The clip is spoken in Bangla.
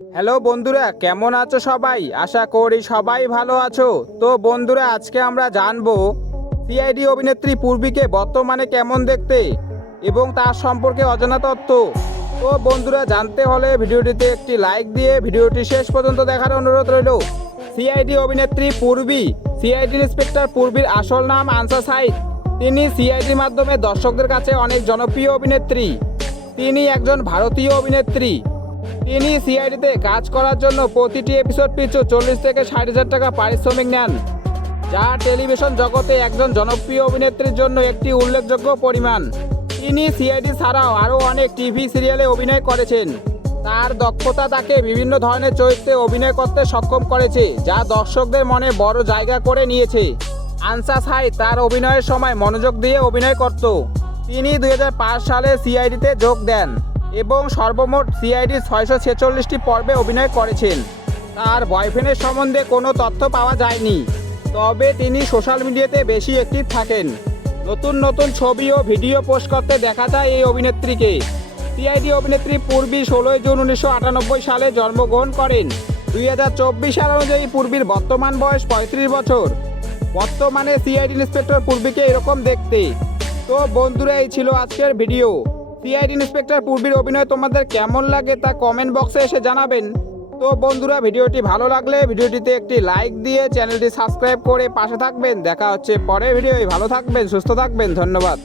হ্যালো বন্ধুরা, কেমন আছো সবাই? আশা করি সবাই ভালো আছো। তো বন্ধুরা, আজকে আমরা জানব সিআইডি অভিনেত্রী পূর্বীকে বর্তমানে কেমন দেখতে এবং তার সম্পর্কে অজানা তথ্য। তো বন্ধুরা, জানতে হলে ভিডিওটিতে একটি লাইক দিয়ে ভিডিওটি শেষ পর্যন্ত দেখার অনুরোধ রইল। সিআইডি অভিনেত্রী পূর্বী, সিআইডি ইন্সপেক্টর পূর্বীর আসল নাম আনসা সাইদ। তিনি সিআইডির মাধ্যমে দর্শকদের কাছে অনেক জনপ্রিয় অভিনেত্রী। তিনি একজন ভারতীয় অভিনেত্রী। তিনি সিআইডিতে কাজ করার জন্য প্রতিটি এপিসোড পিছু চল্লিশ থেকে ষাট হাজার টাকা পারিশ্রমিক নেন, যা টেলিভিশন জগতে একজন জনপ্রিয় অভিনেত্রীর জন্য একটি উল্লেখযোগ্য পরিমাণ। তিনি সিআইডি ছাড়াও আরও অনেক টিভি সিরিয়ালে অভিনয় করেছেন। তার দক্ষতা তাকে বিভিন্ন ধরনের চরিত্রে অভিনয় করতে সক্ষম করেছে, যা দর্শকদের মনে বড় জায়গা করে নিয়েছে। আনসা সাই তার অভিনয়ের সময় মনোযোগ দিয়ে অভিনয় করত। তিনি দুই হাজার পাঁচ সালে সিআইডিতে যোগ দেন। এবং সর্বমোট সিআইডি ছয়শো ছেচল্লিশটি পর্বে অভিনয় করেছেন। তার বয়ফ্রেন্ডের সম্বন্ধে কোনো তথ্য পাওয়া যায়নি। তবে তিনি সোশ্যাল মিডিয়াতে বেশি অ্যাক্টিভ থাকেন। নতুন নতুন ছবি ও ভিডিও পোস্ট করতে দেখা যায় এই অভিনেত্রীকে। সিআইডি অভিনেত্রী পূর্বী ষোলোই জুন উনিশশো আটানব্বই সালে জন্মগ্রহণ করেন। দুই হাজার চব্বিশ সাল অনুযায়ী পূর্বীর বর্তমান বয়স পঁয়ত্রিশ বছর। বর্তমানে সিআইডি ইন্সপেক্টর পূর্বীকে এরকম দেখতে। তো বন্ধুরা, এই ছিল আজকের ভিডিও। সিআইডি ইন্সপেক্টর পূর্বীর অভিনয় তোমাদের কেমন লাগে তা কমেন্ট বক্সে এসে জানাবেন। তো বন্ধুরা, ভিডিওটি ভালো লাগলে ভিডিওটিতে একটি লাইক দিয়ে চ্যানেলটি সাবস্ক্রাইব করে পাশে থাকবেন। দেখা হচ্ছে পরের ভিডিওয়। ভালো থাকবেন, সুস্থ থাকবেন। ধন্যবাদ।